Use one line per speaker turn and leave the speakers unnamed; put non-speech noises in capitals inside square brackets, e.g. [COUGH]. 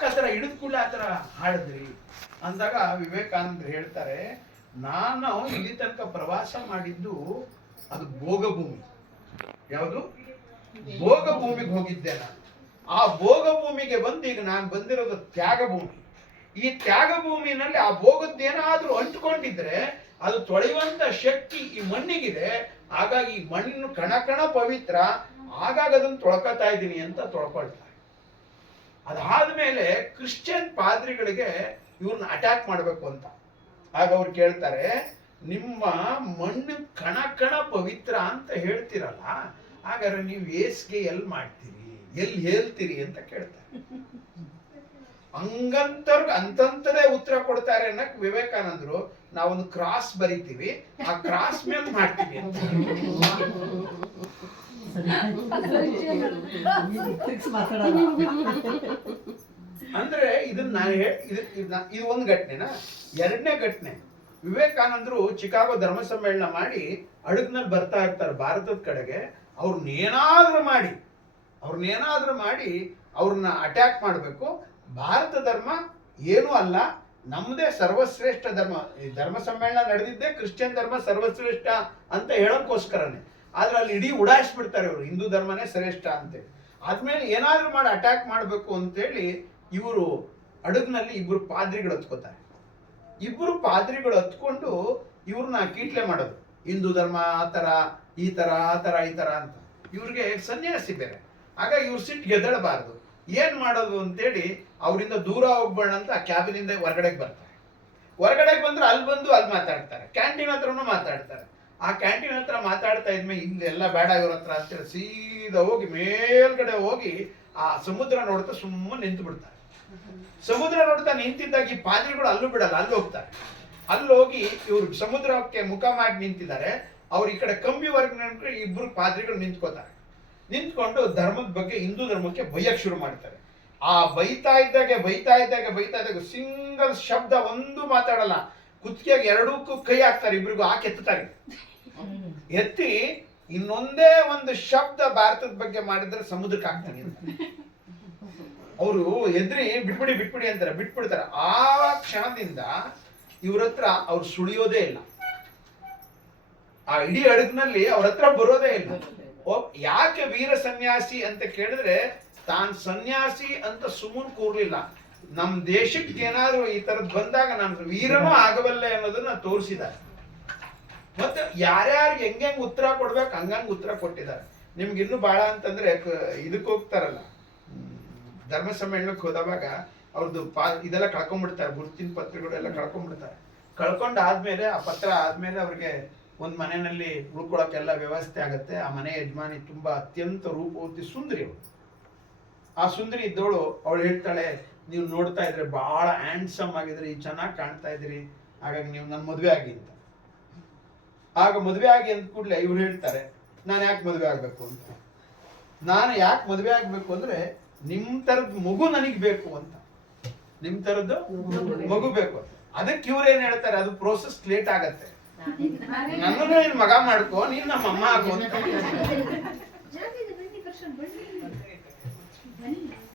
ಯಾಕೆ ಆ ಥರ ಹಿಡಿದ ಕೂಡಲೇ ಆ ಥರ ಹಾಡಿದ್ರಿ? ಅಂದಾಗ ವಿವೇಕಾನಂದರು ಹೇಳ್ತಾರೆ, ನಾನು ಇಲ್ಲಿ ತನಕ ಪ್ರವಾಸ ಮಾಡಿದ್ದು ಅದು ಭೋಗಭೂಮಿ. ಯಾವುದು? ಭೋಗಭೂಮಿಗೆ ಹೋಗಿದ್ದೆ ನಾನು. ಆ ಭೋಗ ಭೂಮಿಗೆ ಬಂದು ಈಗ ನಾನು ಬಂದಿರೋದು ತ್ಯಾಗ ಭೂಮಿ ಈ ತ್ಯಾಗ ಭೂಮಿನಲ್ಲಿ ಆ ಭೋಗದ್ದೇನಾದ್ರೂ ಅಂಟ್ಕೊಂಡಿದ್ರೆ ಅದು ತೊಳೆಯುವಂತ ಶಕ್ತಿ ಈ ಮಣ್ಣಿಗಿದೆ. ಹಾಗಾಗಿ ಈ ಮಣ್ಣು ಕಣ ಕಣ ಪವಿತ್ರ. ಆಗಾಗ ಅದನ್ನು ತೊಳ್ಕೊತಾ ಇದ್ದೀನಿ ಅಂತ ತೊಳ್ಕೊಳ್ತಾರೆ. ಅದಾದ್ಮೇಲೆ ಕ್ರಿಶ್ಚಿಯನ್ ಪಾದ್ರಿಗಳಿಗೆ ಇವ್ರನ್ನ ಅಟ್ಯಾಕ್ ಮಾಡಬೇಕು ಅಂತ. ಆಗ ಅವ್ರು ಕೇಳ್ತಾರೆ, ನಿಮ್ಮ ಮಣ್ಣು ಕಣ ಕಣ ಪವಿತ್ರ ಅಂತ ಹೇಳ್ತೀರಲ್ಲ, ಹಾಗಾದ್ರೆ ನೀವು ಏಸ್ಗೆ ಎಲ್ಲಿ ಮಾಡ್ತೀರಿ? ಎಲ್ಲಿ ಹೇಳ್ತೀರಿ ಅಂತ ಕೇಳ್ತಾರೆ. ಹಂಗಂತವ್ರಿಗೆ ಅಂತಂತದೇ ಉತ್ತರ ಕೊಡ್ತಾರೆ ಅನ್ನಕ್ ವಿವೇಕಾನಂದರು, ನಾವೊಂದು ಕ್ರಾಸ್ ಬರಿತೀವಿ, ಆ ಕ್ರಾಸ್ ಮೇಲೆ ಮಾಡ್ತೀವಿ ಅಂತ. [LAUGHS] ಅಂದ್ರೆ ಇದನ್ನ ನಾನು ಇದು ಒಂದು ಘಟನೆನಾ? ಎರಡನೇ ಘಟನೆ. ವಿವೇಕಾನಂದರು ಚಿಕಾಗೋ ಧರ್ಮ ಸಮ್ಮೇಳನ ಮಾಡಿ ಅಡುಗ್ನಲ್ಲಿ ಬರ್ತಾ ಇರ್ತಾರೆ ಭಾರತದ ಕಡೆಗೆ. ಅವ್ರನ್ನ ಏನಾದ್ರೂ ಮಾಡಿ. ಅವ್ರನ್ನ ಏನಾದ್ರೂ ಮಾಡಿ ಅವ್ರನ್ನ ಅಟ್ಯಾಕ್ ಮಾಡಬೇಕು. ಭಾರತ ಧರ್ಮ ಏನೂ ಅಲ್ಲ. ನಮ್ಮದೇ ಸರ್ವಶ್ರೇಷ್ಠ ಧರ್ಮ. ಈ ಧರ್ಮ ಸಮ್ಮೇಳನ ನಡೆದಿದ್ದೇ ಕ್ರಿಶ್ಚಿಯನ್ ಧರ್ಮ ಸರ್ವಶ್ರೇಷ್ಠ ಅಂತ ಹೇಳೋಕ್ಕೋಸ್ಕರನೇ ಆದ್ರೆ ಅಲ್ಲಿ ಇಡೀ ಉಡಾಯಿಸ್ಬಿಡ್ತಾರೆ ಇವರು. ಹಿಂದೂ ಧರ್ಮನೇ ಶ್ರೇಷ್ಠ ಅಂತೇಳಿ ಆದ್ಮೇಲೆ ಏನಾದ್ರೂ ಮಾಡಿ ಅಟ್ಯಾಕ್ ಮಾಡಬೇಕು ಅಂತೇಳಿ ಇವರು ಅಡುಗ್ನಲ್ಲಿ ಇಬ್ಬರು ಪಾದ್ರಿಗಳು ಹತ್ಕೋತಾರೆ. ಇಬ್ಬರು ಪಾದ್ರಿಗಳು ಹತ್ಕೊಂಡು ಇವ್ರನ್ನ ಕೀಟ್ಲೆ ಮಾಡೋದು. ಹಿಂದೂ ಧರ್ಮ ಆ ಥರ ಈ ಥರ ಆ ಥರ ಈ ಥರ ಅಂತ. ಇವ್ರಿಗೆ ಸನ್ಯಾಸಿ ಬೇರೆ. ಆಗ ಇವ್ರು ಸಿಟ್ಟು ಗೆದಳಬಾರ್ದು ಏನು ಮಾಡೋದು ಅಂತೇಳಿ ಅವರಿಂದ ದೂರ ಹೋಗ್ಬೇಡ ಅಂತ ಆ ಕ್ಯಾಬಿನಿಂದ ಹೊರಗಡೆಗೆ ಬರ್ತಾರೆ. ಹೊರಗಡೆಗೆ ಬಂದ್ರೆ ಅಲ್ಲಿ ಬಂದು ಅಲ್ಲಿ ಮಾತಾಡ್ತಾರೆ. ಕ್ಯಾಂಟೀನ್ ಹತ್ರನೂ ಮಾತಾಡ್ತಾರೆ. ಆ ಕ್ಯಾಂಟೀನ್ ಹತ್ರ ಮಾತಾಡ್ತಾ ಇದ್ಮೇಲೆ ಇಲ್ಲಿ ಎಲ್ಲ ಬೇಡ ಇವ್ರ ಹತ್ರ ಅಷ್ಟೇ, ಸೀದಾ ಹೋಗಿ ಮೇಲ್ಗಡೆ ಹೋಗಿ ಆ ಸಮುದ್ರ ನೋಡ್ತಾ ಸುಮ್ಮನೆ ನಿಂತು ಬಿಡ್ತಾರೆ. ಸಮುದ್ರ ನೋಡ್ತಾ ನಿಂತಿದ್ದಾಗ ಈ ಪಾದ್ರಿಗಳು ಅಲ್ಲೂ ಬಿಡಲ್ಲ, ಅಲ್ಲಿ ಹೋಗ್ತಾರೆ. ಅಲ್ಲಿ ಹೋಗಿ ಇವ್ರು ಸಮುದ್ರಕ್ಕೆ ಮುಖ ಮಾಡಿ ನಿಂತಿದ್ದಾರೆ. ಅವ್ರು ಈ ಕಡೆ ಕಂಬಿ ವರ್ಗ ಇಬ್ರು ಪಾದ್ರಿಗಳು ನಿಂತ್ಕೋತಾರೆ. ನಿಂತ್ಕೊಂಡು ಧರ್ಮದ ಬಗ್ಗೆ, ಹಿಂದೂ ಧರ್ಮಕ್ಕೆ ಬೈಯಕ್ ಶುರು ಮಾಡ್ತಾರೆ. ಆ ಬೈತಾ ಇದ್ದಾಗೆ ಬೈತಾ ಇದ್ದಾಗೆ ಬೈತಾ ಇದ್ದಾಗ ಸಿಂಗಲ್ ಶಬ್ದ ಒಂದು ಮಾತಾಡಲ್ಲ. ಕುತ್ತಿಗೆಗೆ ಎರಡಕ್ಕೂ ಕೈ ಹಾಕ್ತಾರೆ, ಇಬ್ರಿಗೂ ಆ ಎತ್ತುತ್ತಾರೆ. ಎತ್ತಿ ಇನ್ನೊಂದೇ ಒಂದು ಶಬ್ದ ಭಾರತದ ಬಗ್ಗೆ ಮಾಡಿದ್ರೆ ಸಮುದ್ರಕ್ಕೆ ಆಗ್ತಾನೆ ಅವರು ಎದ್ರಿ, ಬಿಟ್ಬಿಡಿ ಬಿಟ್ಬಿಡಿ ಅಂತಾರೆ, ಬಿಟ್ಬಿಡ್ತಾರೆ. ಆ ಕ್ಷಣದಿಂದ ಇವ್ರ ಹತ್ರ ಅವ್ರು ಸುಳಿಯೋದೇ ಇಲ್ಲ. ಆ ಇಡೀ ಹಡಗಿನಲ್ಲಿ ಅವ್ರ ಹತ್ರ ಬರೋದೇ ಇಲ್ಲ. ಯಾಕೆ ವೀರ ಸನ್ಯಾಸಿ ಅಂತ ಕೇಳಿದ್ರೆ ತಾನ್ ಸನ್ಯಾಸಿ ಅಂತ ಸುಮ್ಮನ್ ಕೂರ್ಲಿಲ್ಲ. ನಮ್ ದೇಶಕ್ಕೆ ಏನಾದ್ರು ಈ ತರದ್ ಬಂದಾಗ ನಾನು ವೀರನೂ ಆಗಬಲ್ಲೆ ಅನ್ನೋದನ್ನ ತೋರಿಸಿದ್ದಾರೆ. ಮತ್ತೆ ಯಾರ್ಯಾರು ಹೆಂಗ್ ಉತ್ತರ ಕೊಡ್ಬೇಕು, ಹಂಗಂಗೆ ಉತ್ತರ ಕೊಟ್ಟಿದ್ದಾರೆ. ನಿಮ್ಗೆ ಇನ್ನೂ ಭಾಳ ಅಂತಂದ್ರೆ ಇದಕ್ಕೆ ಹೋಗ್ತಾರಲ್ಲ. ಧರ್ಮ ಸಮ್ಮೇಳನಕ್ಕೆ ಹೋದವಾಗ ಅವ್ರದ್ದು ಪಾ ಇದೆಲ್ಲ ಕಳ್ಕೊಂಡ್ಬಿಡ್ತಾರೆ ಗುರುತಿನ ಪತ್ರಗಳು ಎಲ್ಲ ಕಳ್ಕೊಂಡ್ಬಿಡ್ತಾರೆ ಕಳ್ಕೊಂಡು ಆದಮೇಲೆ ಆ ಪತ್ರ ಆದಮೇಲೆ ಅವ್ರಿಗೆ ಒಂದು ಮನೆಯಲ್ಲಿ ಉಳ್ಕೊಳಕ್ಕೆಲ್ಲ ವ್ಯವಸ್ಥೆ ಆಗುತ್ತೆ. ಆ ಮನೆ ಯಜಮಾನಿ ತುಂಬ ಅತ್ಯಂತ ರೂಪವತಿ ಸುಂದರಿ ಅವಳು. ಆ ಸುಂದರಿ ಇದ್ದವಳು ಅವಳು ಹೇಳ್ತಾಳೆ, ನೀವು ನೋಡ್ತಾ ಇದ್ರೆ ಬಹಳ ಹ್ಯಾಂಡ್ಸಮ್ ಆಗಿದ್ರಿ ಚೆನ್ನಾಗಿ ಕಾಣ್ತಾ ಇದ್ರಿ ಹಾಗಾಗಿ ನೀವು ನನ್ನ ಮದುವೆ ಆಗಿ ಅಂತ. ಆಗ ಮದುವೆ ಆಗಿ ಅಂದ ಕೂಡಲೇ ಇವ್ರು ಹೇಳ್ತಾರೆ ನಾನು ಯಾಕೆ ಮದುವೆ ಆಗ್ಬೇಕು ಅಂತ? ನಾನು ಯಾಕೆ ಮದುವೆ ಆಗ್ಬೇಕು ಅಂದ್ರೆ ನಿಮ್ ತರದ್ ಮಗು ನನಗ್ ಬೇಕು ಅಂತ. ನಿಮ್ಮ ತರದ್ದು ಮಗು ಬೇಕು ಅದಕ್ಕೆ ಇವ್ರು ಏನ್ ಹೇಳ್ತಾರೆ ಅದು ಪ್ರೋಸೆಸ್ ಲೇಟ್ ಆಗತ್ತೆ. ನನ್ನನ್ನು ನೀನ್ ಮಗ ಮಾಡ್ಕೋ ನೀನ್ ನಮ್ಮ ಅಮ್ಮ ಆಗು ಅಂತ.